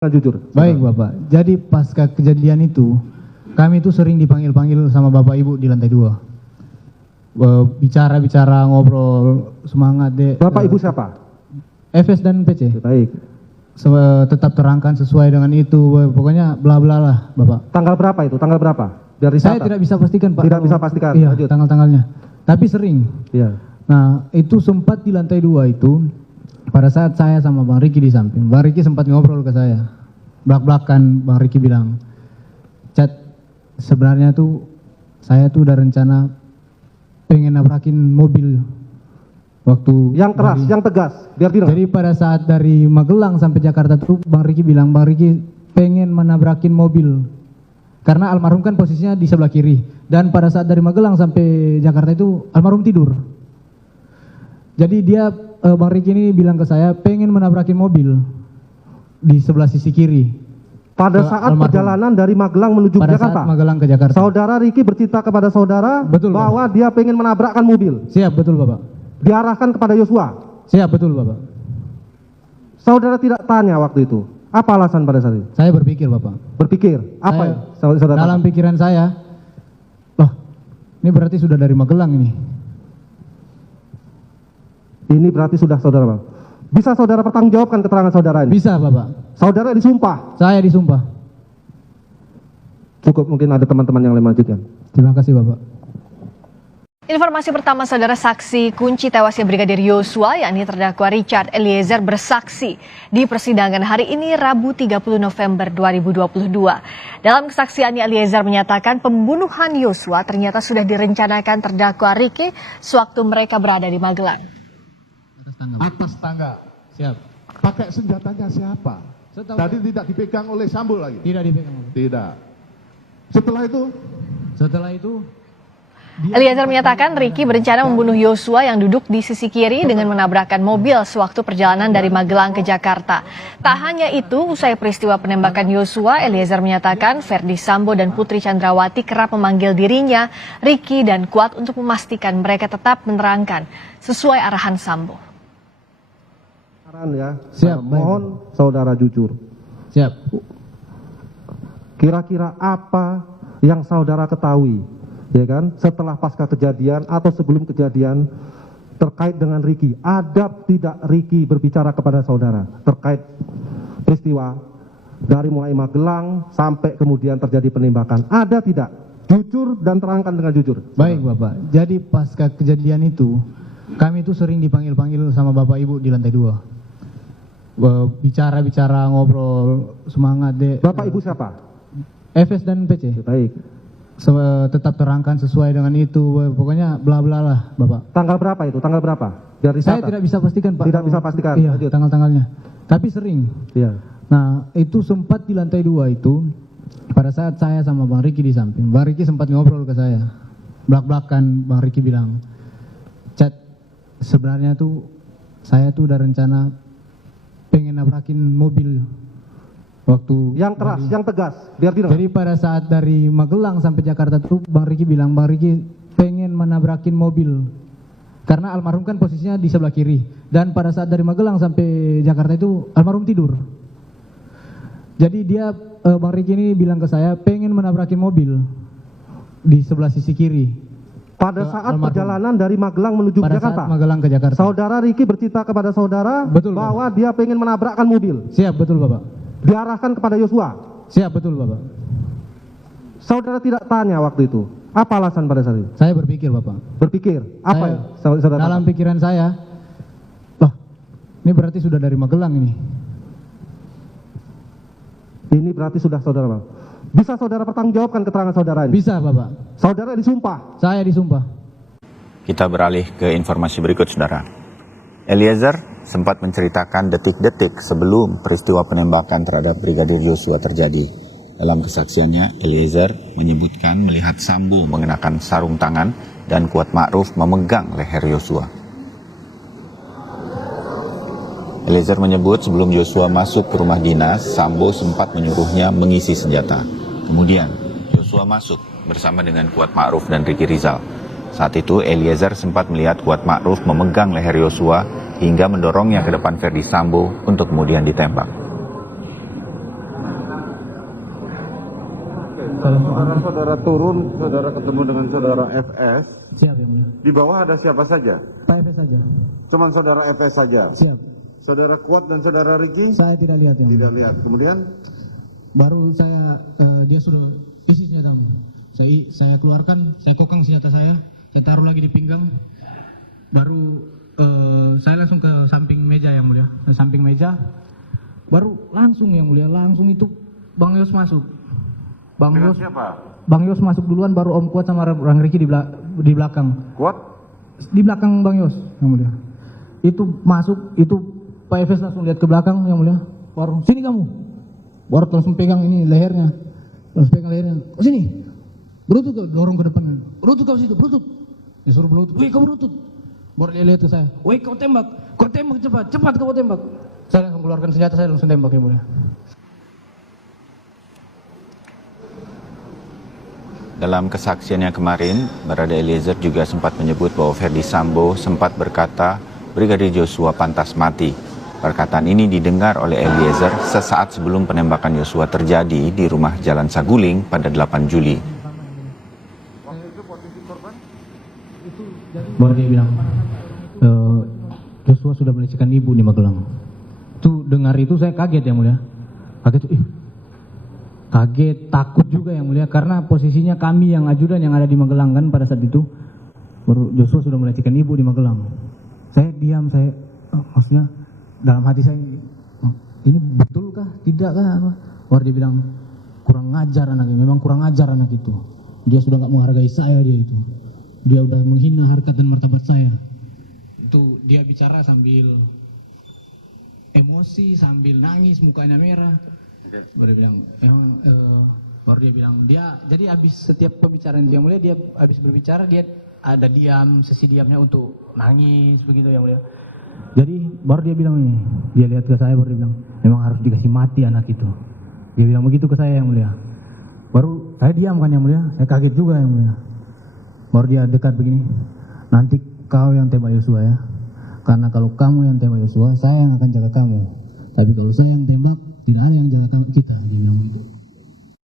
Jujur. Baik Bapak, jadi pasca kejadian itu kami itu sering dipanggil-panggil sama Bapak Ibu di lantai 2. Bicara-bicara, ngobrol, semangat deh. Bapak Ibu siapa? FS dan PC. Baik. Tetap terangkan sesuai dengan itu, pokoknya bla bla lah Bapak. Tanggal berapa itu? Tanggal berapa? Biar Saya tidak bisa pastikan Pak. Tidak bisa pastikan. Iya, Lanjut. tanggal-tanggalnya. Tapi sering. Iya. Nah, itu sempat di lantai 2 itu, pada saat saya sama Bang Riki di samping, Bang Riki sempat ngobrol ke saya. Belak-belakan Bang Riki bilang, "Chat, sebenarnya tuh saya tuh udah rencana pengen nabrakin mobil waktu Yang keras, yang tegas, biar tidak. Jadi pada saat dari Magelang sampai Jakarta tuh Bang Riki bilang, Bang Riki pengen menabrakin mobil. Karena almarhum kan posisinya di sebelah kiri. Dan pada saat dari Magelang sampai Jakarta itu almarhum tidur. Jadi dia, Bang Riki ini bilang ke saya, pengen menabrakin mobil di sebelah sisi kiri. Pada saat almarhum. perjalanan dari Magelang menuju Pada Jakarta. saat Magelang ke Jakarta. Saudara Riki bercerita kepada saudara Betul, bahwa dia pengen menabrakkan mobil. Siap, betul Bapak. Diarahkan kepada Yosua. Siap, betul Bapak. Saudara tidak tanya waktu itu. Apa alasan pada saat itu? Saya berpikir Bapak. Berpikir, apa saudara? Dalam pikiran saya, loh, ini berarti sudah dari Magelang ini. Ini berarti sudah saudara, Bang. Bisa saudara pertanggungjawabkan keterangan saudara ini? Bisa Bapak. Saudara disumpah. Saya disumpah. Cukup, mungkin ada teman-teman yang lain melanjutkan. Terima kasih Bapak. Informasi pertama, saudara, saksi kunci tewasnya Brigadir Yosua, yakni terdakwa Richard Eliezer, bersaksi di persidangan hari ini Rabu 30 November 2022. Dalam kesaksiannya, Eliezer menyatakan pembunuhan Yosua ternyata sudah direncanakan terdakwa Ricky sewaktu mereka berada di Magelang. Atas tangga. Siap. Pakai senjatanya siapa? Tadi tidak dipegang oleh Sambo lagi? Tidak dipegang. Tidak. Setelah itu Eliezer menyatakan Ricky berencana membunuh Yosua yang duduk di sisi kiri dengan menabrakkan mobil sewaktu perjalanan dari Magelang ke Jakarta. Tak hanya itu, usai peristiwa penembakan Yosua, Eliezer menyatakan Ferdi Sambo dan Putri Chandrawati kerap memanggil dirinya, Ricky dan Kuat untuk memastikan mereka tetap menerangkan sesuai arahan Sambo. Ya. Siap, Mohon saudara jujur. Siap. Kira-kira apa yang saudara ketahui, ya kan, setelah pasca kejadian atau sebelum kejadian terkait dengan Ricky? Ada tidak Ricky berbicara kepada saudara terkait peristiwa dari mulai Magelang sampai kemudian terjadi penembakan? Ada tidak? Jujur dan terangkan dengan jujur. Baik Bapak, jadi pasca kejadian itu kami itu sering dipanggil-panggil sama Bapak Ibu di lantai 2. Bicara-bicara, ngobrol, semangat deh. Bapak Ibu siapa? FS dan PC. Baik. Tetap terangkan sesuai dengan itu, pokoknya bla bla lah Bapak. Tanggal berapa itu? Tanggal berapa? Biar Saya tidak bisa pastikan Pak. Tidak bisa pastikan. Iya, Lanjut. tanggal-tanggalnya. Tapi sering. Iya. Nah, itu sempat di lantai 2 itu, pada saat saya sama Bang Riki di samping, Bang Riki sempat ngobrol ke saya. Belak-belakan Bang Riki bilang, "Chat, sebenarnya tuh saya tuh udah rencana pengen nabrakin mobil waktu Yang keras, yang tegas, biar tidak. Jadi pada saat dari Magelang sampai Jakarta tuh Bang Riki bilang, Bang Riki pengen menabrakin mobil. Karena almarhum kan posisinya di sebelah kiri. Dan pada saat dari Magelang sampai Jakarta itu almarhum tidur. Jadi dia, Bang Riki ini bilang ke saya, pengen menabrakin mobil di sebelah sisi kiri. Pada saat perjalanan dari Magelang menuju Pada Jakarta. saat Magelang ke Jakarta. Saudara Ricky bercerita kepada saudara Betul, bahwa dia pengen menabrakkan mobil. Siap, betul Bapak. Diarahkan kepada Yosua. Siap, betul Bapak. Saudara tidak tanya waktu itu. Apa alasan pada saat itu? Saya berpikir Bapak. Berpikir. Apa ya? Saudara Dalam pikiran saya, loh, ini berarti sudah dari Magelang ini. Ini berarti sudah saudara, Bang. Bisa saudara pertanggungjawabkan keterangan saudara ini? Bisa Bapak. Saudara disumpah. Saya disumpah. Kita beralih ke informasi berikut, saudara. Eliezer sempat menceritakan detik-detik sebelum peristiwa penembakan terhadap Brigadir Yosua terjadi. Dalam kesaksiannya, Eliezer menyebutkan melihat Sambo mengenakan sarung tangan dan Kuat Ma'ruf memegang leher Yosua. Eliezer menyebut sebelum Yosua masuk ke rumah dinas, Sambo sempat menyuruhnya mengisi senjata. Kemudian, Yosua masuk bersama dengan Kuat Ma'ruf dan Ricky Rizal. Saat itu, Eliezer sempat melihat Kuat Ma'ruf memegang leher Yosua hingga mendorongnya ke depan Ferdi Sambo untuk kemudian ditembak. saya langsung Saudara turun, saudara ketemu dengan saudara FS. siap yang mulia. Di bawah ada siapa saja? Pak FS saja. Cuman saudara FS saja. Siap. Saudara Kuat dan saudara Ricky Saya tidak lihat yang mulia. tidak lihat. Kemudian Baru saya dia sudah isi senjata. Saya keluarkan, saya kokang senjata saya taruh lagi di pinggang. Baru saya langsung ke samping meja yang mulia. Ke samping meja. Baru langsung yang mulia, langsung itu Bang Yos masuk. Bang dengan Yos siapa? Bang Yos masuk duluan, baru Om Kuat sama Bang Riki di belakang. Kuat? Di belakang Bang Yos yang mulia. Itu masuk, itu Pak Efes langsung lihat ke belakang yang mulia. Baru sini kamu. Baru langsung pegang ini lehernya. Langsung pegang lehernya. Oh sini. Berutut kau, dorong ke depan. Berutut kau situ, berutut. Disuruh berutut. Wih kau berutut. Baru dia lihat ke saya. Wih kau tembak. Kau tembak cepat. Cepat kau tembak. Saya langsung keluarkan senjata, saya langsung tembak yang mulia. Dalam kesaksiannya kemarin, Barada Eliezer juga sempat menyebut bahwa Ferdi Sambo sempat berkata Brigadir Joshua pantas mati. Perkataan ini didengar oleh Eliezer sesaat sebelum penembakan Joshua terjadi di rumah Jalan Saguling pada 8 Juli. Baru dia bilang, Joshua sudah melecehkan ibu di Magelang. Tuh dengar itu saya kaget yang mulia. Kaget, takut juga yang mulia, karena posisinya kami yang ajudan yang ada di Magelang kan pada saat itu. Baru Joshua sudah melecehkan ibu di Magelang. Saya diam, maksudnya dalam hati saya, ini betulkah, tidakkah? Baru dia bilang, kurang ngajar anaknya, memang kurang ajar anak itu. Dia sudah gak menghargai saya dia itu. Dia udah menghina harkat dan martabat saya. Itu dia bicara sambil emosi, sambil nangis, mukanya merah. Baru dia bilang, jadi habis setiap pembicaraan dia mulia, dia habis berbicara dia ada diam, sesi diamnya untuk nangis begitu yang mulia. Jadi baru dia bilang ini, dia lihat ke saya baru dia bilang, memang harus dikasih mati anak itu. Dia bilang begitu ke saya yang mulia. Baru saya diam kan yang mulia, saya kaget juga yang mulia. Baru dia dekat begini, nanti kau yang tembak Joshua ya. Karena kalau kamu yang tembak Joshua, saya yang akan jaga kamu. Tapi kalau saya yang tembak, tidak ada yang jaga kita. Dia bilang begitu.